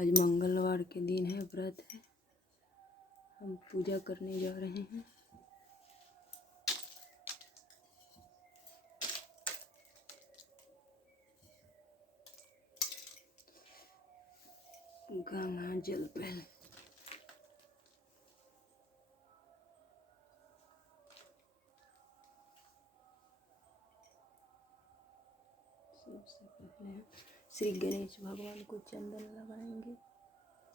आज मंगलवार के दिन है, व्रत है। हम पूजा करने जा रहे हैं। गंगा जल पहले सबसे पहले हम श्री गणेश भगवान को चंदन लगाएंगे,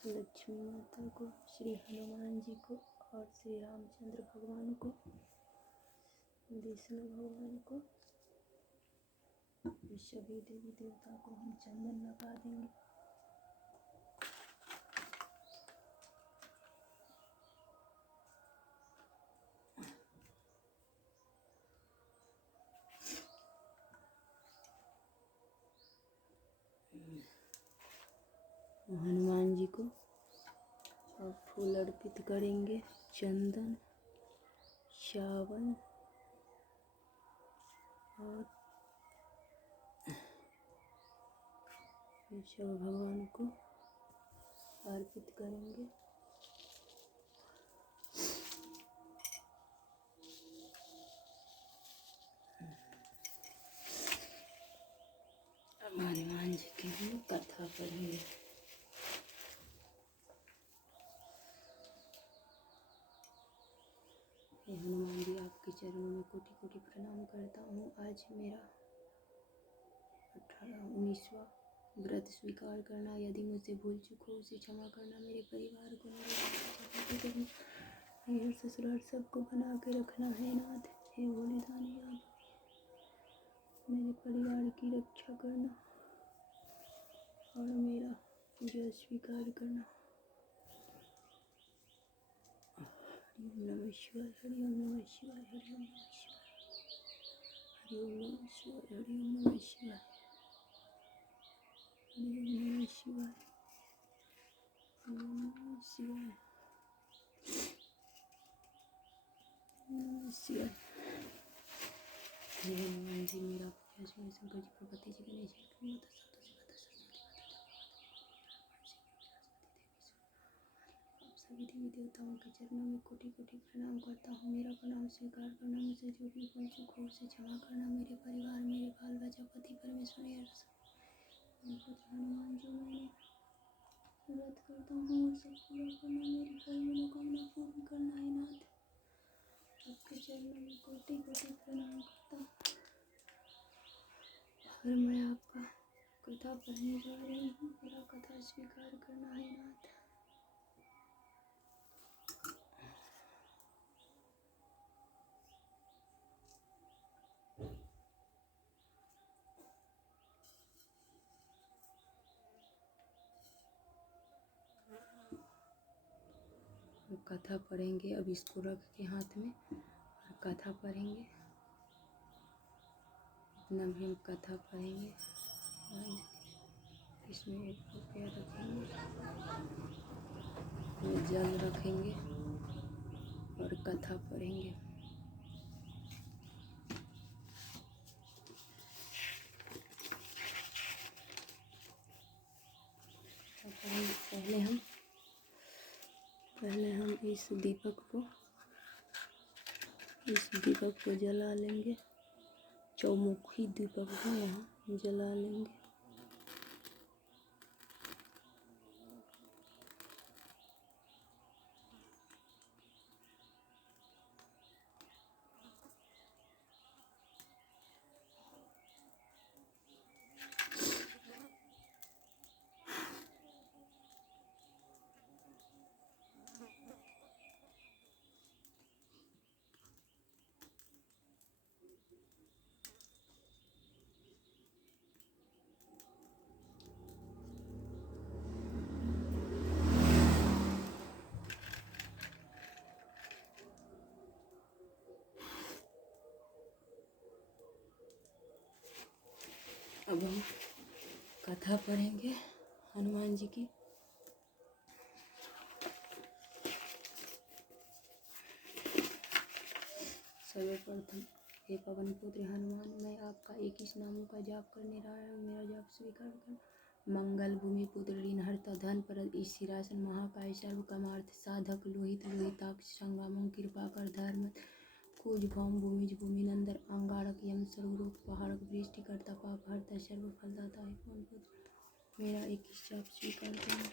लक्ष्मी माता को, श्री हनुमान जी को और श्री रामचंद्र भगवान को, विष्णु भगवान को, सभी देवी देवता को हम चंदन लगा देंगे। हनुमान जी को और फूल अर्पित करेंगे, चंदन, चावल और सब भगवान को अर्पित करेंगे। अब हनुमान जी की हम कथा पढ़ेंगे। हनुमान जी, आपके चरणों में कोटि कोटि प्रणाम करता हूँ। आज मेरा 19वां व्रत स्वीकार करना। यदि मुझसे भूल चूक हो उसे क्षमा करना। मेरे परिवार को, मेरे ससुराल सबको बना के रखना है नाथ। हे भोले दानी, आप मेरे परिवार की रक्षा करना और मेरा पूजा स्वीकार करना। हरि ओम नमः शिवाय, हरि ओम नमः शिवाय, हरि ओम नमः शिवाय, हरि ओम नमः शिवाय, हरि ओम नमः शिवाय, हरि ओम नमः शिवाय, हरि ओम नमः शिवाय, नमः शिवाय। हे हनुमान जी, मेरा पूजा शिव शंकर जी पार्वती जी गणेश जी की माता सभी देवी देवताओं के चरणों में कोटि कोटि प्रणाम करता हूँ। मेरा प्रणाम स्वीकार करना। मुझसे जो भी भूल चूक हो उसे क्षमा करना। मेरे परिवार, मेरे बाल बच्चा, पति परमेश्वर हनुमान जो मैंने व्रत करता हूँ और सब पूरा करना। मेरी हर मनोकामना पूर्ण करना है नाथ। आपके चरणों में कोटि कोटि प्रणाम करता हूँ। और मैं आपका कथा पढ़ने जा रही हूँ। मेरा कथा स्वीकार करना है नाथ। कथा पढ़ेंगे। अब इसको रख के हाथ में और कथा पढ़ेंगे। इतना भी हम कथा पढ़ेंगे। इसमें 1 रुपया रखेंगे, जल रखेंगे और कथा पढ़ेंगे। पहले हम इस दीपक को जला लेंगे। चौमुखी दीपक को यहाँ जला लेंगे। अब हम कथा पढ़ेंगे हनुमान जी की। सर्वप्रथम, हे पवन पुत्र हनुमान, मैं आपका 21 नामों का जाप करने रहा हूँ। मेरा जाप स्वीकार करना। मंगल भूमि पुत्र ऋण हरता धन पर स्थिरासन महाकाय सर्व कमार्थ साधक लोहित लोहिताक्ष संग्रामं कृपा कर धर्म कुज भौम भूमिज भूमि नंदर अंगारक यम सर्वरोग पहाड़क वृष्टि करता पाप हरता सर्व फलदाता है कौन पुत्र मेरा एक हिस्सा स्वीकार करना।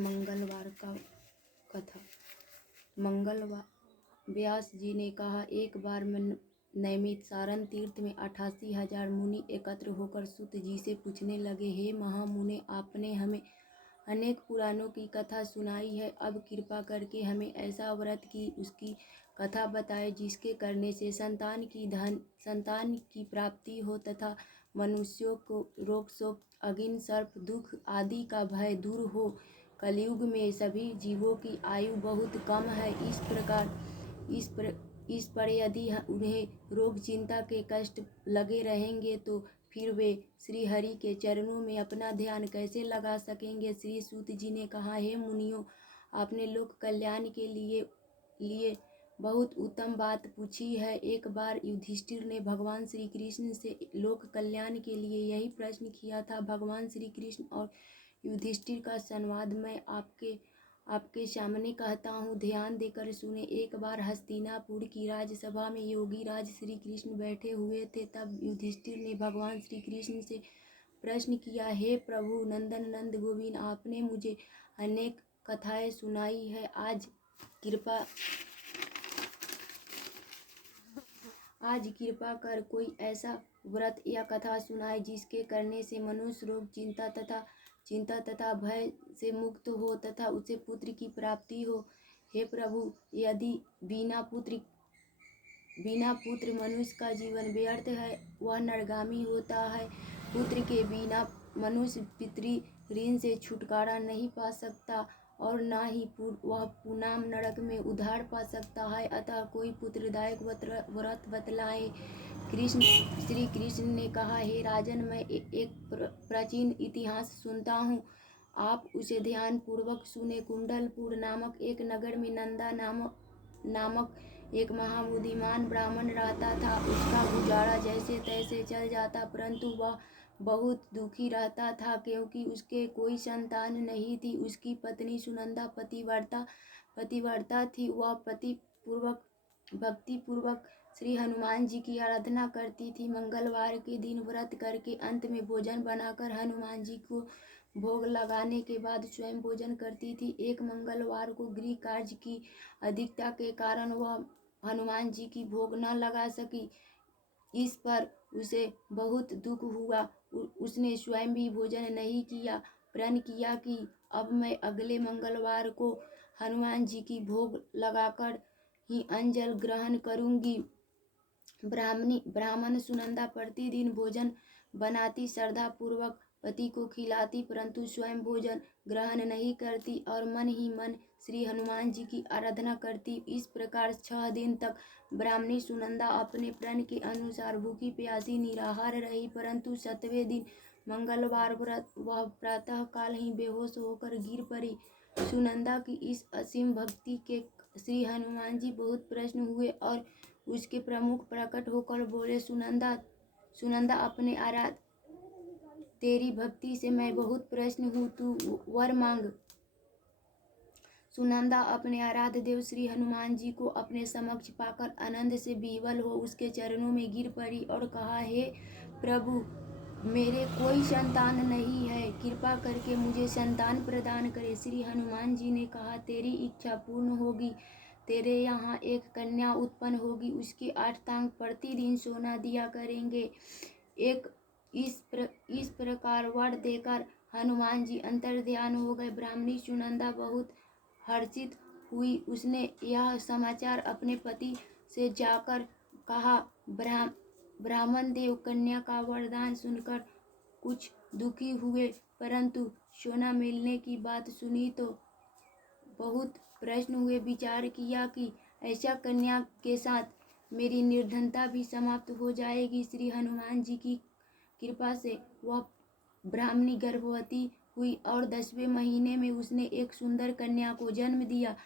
मंगलवार का कथा। मंगलवार व्यास जी ने कहा, एक बार नैमित सारण तीर्थ में 88,000 मुनि एकत्र होकर सूत जी से पूछने लगे, हे महामुने, आपने हमें अनेक पुराणों की कथा सुनाई है, अब कृपा करके हमें ऐसा व्रत की उसकी कथा बताए जिसके करने से संतान की प्राप्ति हो तथा मनुष्यों को रोग शोक अग्नि सर्प दुख आदि का भय दूर हो। कलयुग में सभी जीवों की आयु बहुत कम है। इस पर यदि उन्हें रोग चिंता के कष्ट लगे रहेंगे तो फिर वे श्री हरि के चरणों में अपना ध्यान कैसे लगा सकेंगे। श्री सूत जी ने कहा, हे मुनियों, आपने लोक कल्याण के लिए बहुत उत्तम बात पूछी है। एक बार युधिष्ठिर ने भगवान श्री कृष्ण से लोक कल्याण के लिए यही प्रश्न किया था। भगवान श्री कृष्ण और युधिष्ठिर का संवाद मैं आपके सामने कहता हूँ, ध्यान देकर सुने। एक बार हस्तिनापुर की राजसभा में योगी राज श्री कृष्ण बैठे हुए थे। तब युधिष्ठिर ने भगवान श्री कृष्ण से प्रश्न किया, हे प्रभु नंदन नंद गोविंद, आपने मुझे अनेक कथाएं सुनाई है, आज कृपा कर कोई ऐसा व्रत या कथा सुनाए जिसके करने से मनुष्य रोग चिंता तथा भय से मुक्त हो तथा उसे पुत्र की प्राप्ति हो। हे प्रभु, यदि बिना पुत्र मनुष्य का जीवन व्यर्थ है, वह नरगामी होता है। पुत्र के बिना मनुष्य पितृ ऋण से छुटकारा नहीं पा सकता और न ही वह पुनाम नरक में उद्धार पा सकता है। अतः कोई पुत्रदायक व्रत बतलाए। श्री कृष्ण ने कहा, हे राजन, मैं एक प्राचीन इतिहास सुनता हूँ, आप उसे ध्यान पूर्वक सुने। कुंडलपुर नामक एक नगर में नंदा नामक एक महाबुद्धिमान ब्राह्मण रहता था। उसका गुजारा जैसे तैसे चल जाता, परंतु वह बहुत दुखी रहता था क्योंकि उसके कोई संतान नहीं थी। उसकी पत्नी सुनंदा पतिव्रता थी। वह भक्ति पूर्वक श्री हनुमान जी की आराधना करती थी। मंगलवार के दिन व्रत करके अंत में भोजन बनाकर हनुमान जी को भोग लगाने के बाद स्वयं भोजन करती थी। एक मंगलवार को गृह कार्य की अधिकता के कारण वह हनुमान जी की भोग न लगा सकी। इस पर उसे बहुत दुख हुआ। उसने स्वयं भी भोजन नहीं किया। प्रण किया कि अब मैं अगले मंगलवार को हनुमान जी की भोग लगाकर ही अंजल ग्रहण करूंगी। ब्राह्मण सुनंदा प्रतिदिन भोजन बनाती, श्रद्धा पूर्वक पति को खिलाती, परंतु स्वयं भोजन ग्रहण नहीं करती और मन ही मन श्री हनुमान जी की आराधना करती। इस प्रकार 6 दिन तक ब्राह्मणी सुनंदा अपने प्रण के अनुसार भूखी प्यासी निराहार रही, परंतु 7वें दिन मंगलवार वह प्रातः काल ही बेहोश होकर गिर पड़ी। सुनंदा की इस असीम भक्ति के श्री हनुमान जी बहुत प्रसन्न हुए और उसके प्रमुख प्रकट होकर बोले, सुनंदा अपने तेरी भक्ति से मैं बहुत प्रसन्न हूँ, तू वर मांग। सुनंदा अपने आराध्य देव श्री हनुमान जी को अपने समक्ष पाकर आनंद से विह्वल हो उसके चरणों में गिर पड़ी और कहा, हे प्रभु, मेरे कोई संतान नहीं है, कृपा करके मुझे संतान प्रदान करे। श्री हनुमान जी ने कहा, तेरी इच्छा पूर्ण होगी, तेरे यहाँ एक कन्या उत्पन्न होगी, उसके 8 टांग प्रतिदिन सोना दिया करेंगे। इस प्रकार वर देकर हनुमान जी अंतर्ध्यान हो गए। ब्राह्मणी सुनंदा बहुत हर्षित हुई। उसने यह समाचार अपने पति से जाकर कहा। ब्राह्मण देव कन्या का वरदान सुनकर कुछ दुखी हुए, परंतु सोना मिलने की बात सुनी तो बहुत प्रसन्न हुए। विचार किया कि ऐसा कन्या के साथ मेरी निर्धनता भी समाप्त हो जाएगी। श्री हनुमान जी की कृपा से वह ब्राह्मणी गर्भवती हुई और 10वें महीने में उसने एक सुंदर कन्या को जन्म दिया।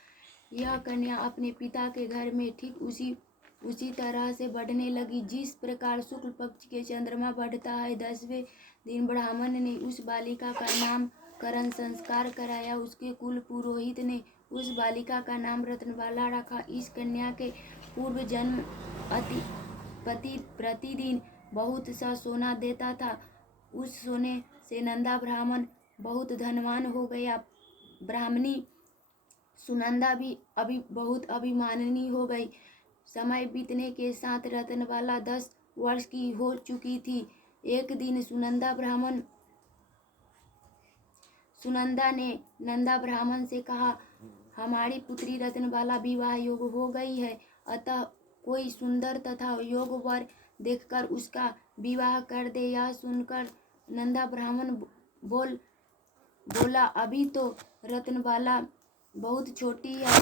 यह कन्या अपने पिता के घर में ठीक उसी उसी तरह से बढ़ने लगी। जिस प्रकार शुक्ल पक्ष के चंद्रमा बढ़ता है। 10वें दिन ब्राह्मण ने उस बालिका का नामकरण संस्कार कराया। उसके कुल पुरोहित ने उस बालिका का नाम रत्नबाला रखा। इस कन्या के पूर्व जन्म पति प्रतिदिन बहुत सा सोना देता था। उस सोने से नंदा ब्राह्मण बहुत धनवान हो गया। ब्राह्मणी सुनंदा भी बहुत अभिमानिनी हो गई। समय बीतने के साथ रत्नबाला 10 वर्ष की हो चुकी थी। एक दिन सुनंदा ने नंदा ब्राह्मण से कहा, हमारी पुत्री रत्नबाला विवाह योग हो गई है, अतः कोई सुंदर तथा योग वर देखकर उसका विवाह कर दे। यह सुनकर नंदा ब्राह्मण बोला, अभी तो रत्नबाला बहुत छोटी है,